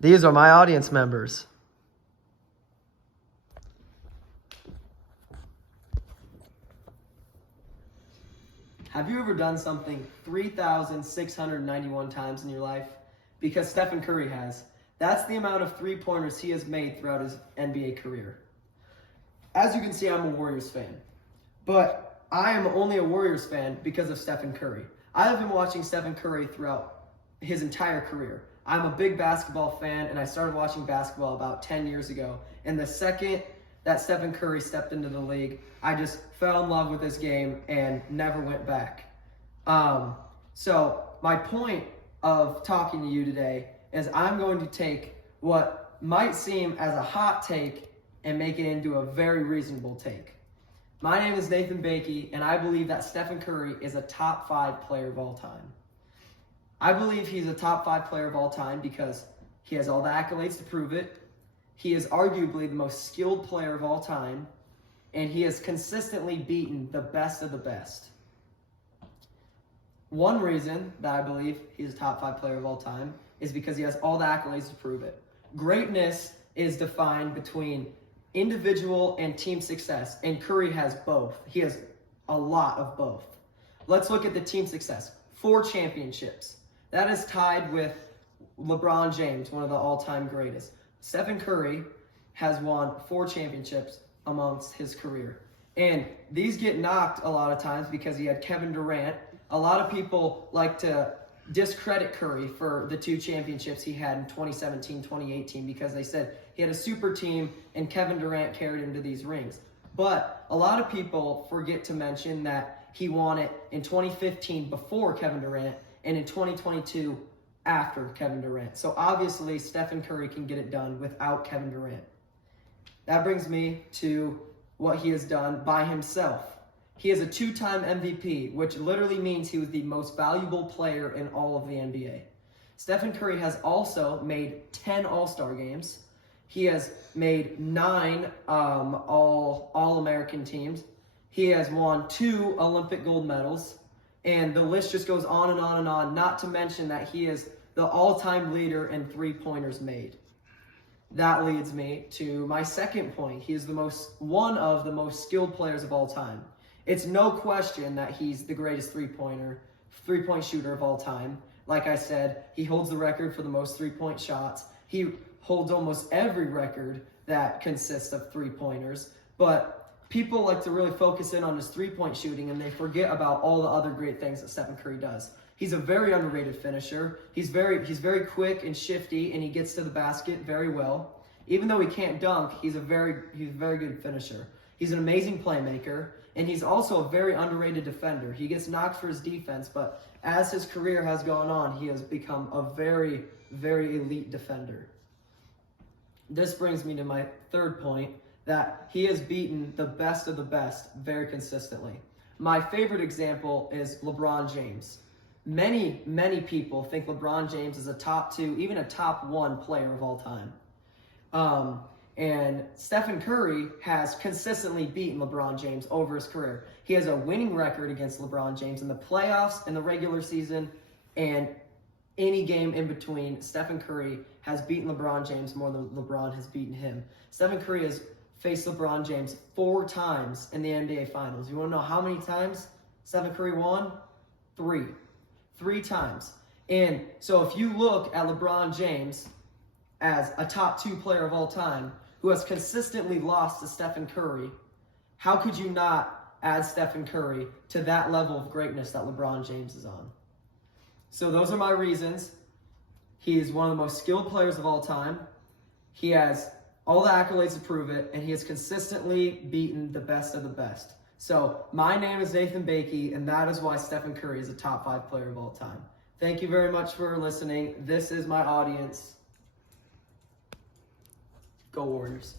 These are my audience members. Have you ever done something 3,691 times in your life? Because Stephen Curry has. That's the amount of three-pointers he has made throughout his NBA career. As you can see, I'm a Warriors fan. But I am only a Warriors fan because of Stephen Curry. I have been watching Stephen Curry throughout his entire career. I'm a big basketball fan, and I started watching basketball about 10 years ago. And the second that Stephen Curry stepped into the league, I just fell in love with this game and never went back. So my point of talking to you today is I'm going to take what might seem as a hot take and make it into a very reasonable take. My name is Nathan Bakey, and I believe that Stephen Curry is a top 5 player of all time. I believe he's a top 5 player of all time because he has all the accolades to prove it. He is arguably the most skilled player of all time, and he has consistently beaten the best of the best. One reason that I believe he's a top 5 player of all time is because he has all the accolades to prove it. Greatness is defined between individual and team success, and Curry has both. He has a lot of both. Let's look at the team success. 4 championships. That is tied with LeBron James, one of the all-time greatest. Stephen Curry has won 4 championships amongst his career. And these get knocked a lot of times because he had Kevin Durant. A lot of people like to discredit Curry for the 2 championships he had in 2017, 2018 because they said he had a super team and Kevin Durant carried him to these rings. But a lot of people forget to mention that he won it in 2015 before Kevin Durant and in 2022 after Kevin Durant. So obviously Stephen Curry can get it done without Kevin Durant. That brings me to what he has done by himself. He is a 2-time MVP, which literally means he was the most valuable player in all of the NBA. Stephen Curry has also made 10 All-Star games. He has made 9 All-American teams. He has won 2 Olympic gold medals. And the list just goes on and on and on, not to mention that he is the all-time leader in three-pointers made. That leads me to my second point. He is one of the most skilled players of all time. It's no question that he's the greatest three-point shooter of all time. Like I said, he holds the record for the most three-point shots. He holds almost every record that consists of three-pointers. But people like to really focus in on his three-point shooting, and they forget about all the other great things that Stephen Curry does. He's a very underrated finisher. He's very quick and shifty, and he gets to the basket very well. Even though he can't dunk, he's a very good finisher. He's an amazing playmaker, and he's also a very underrated defender. He gets knocked for his defense, but as his career has gone on, he has become a very, very elite defender. This brings me to my third point, that he has beaten the best of the best very consistently. My favorite example is LeBron James. Many, many people think LeBron James is a top 2, even a top 1 player of all time. And Stephen Curry has consistently beaten LeBron James over his career. He has a winning record against LeBron James in the playoffs, in the regular season, and any game in between. Stephen Curry has beaten LeBron James more than LeBron has beaten him. Stephen Curry has faced LeBron James 4 times in the NBA Finals. You want to know how many times Stephen Curry won? 3. 3 times. And so if you look at LeBron James as a top 2 player of all time who has consistently lost to Stephen Curry, how could you not add Stephen Curry to that level of greatness that LeBron James is on? So those are my reasons. He is one of the most skilled players of all time. He has all the accolades to prove it, and he has consistently beaten the best of the best. So my name is Nathan Bakey, and that is why Stephen Curry is a top 5 player of all time. Thank you very much for listening. This is my audience. Go Warriors.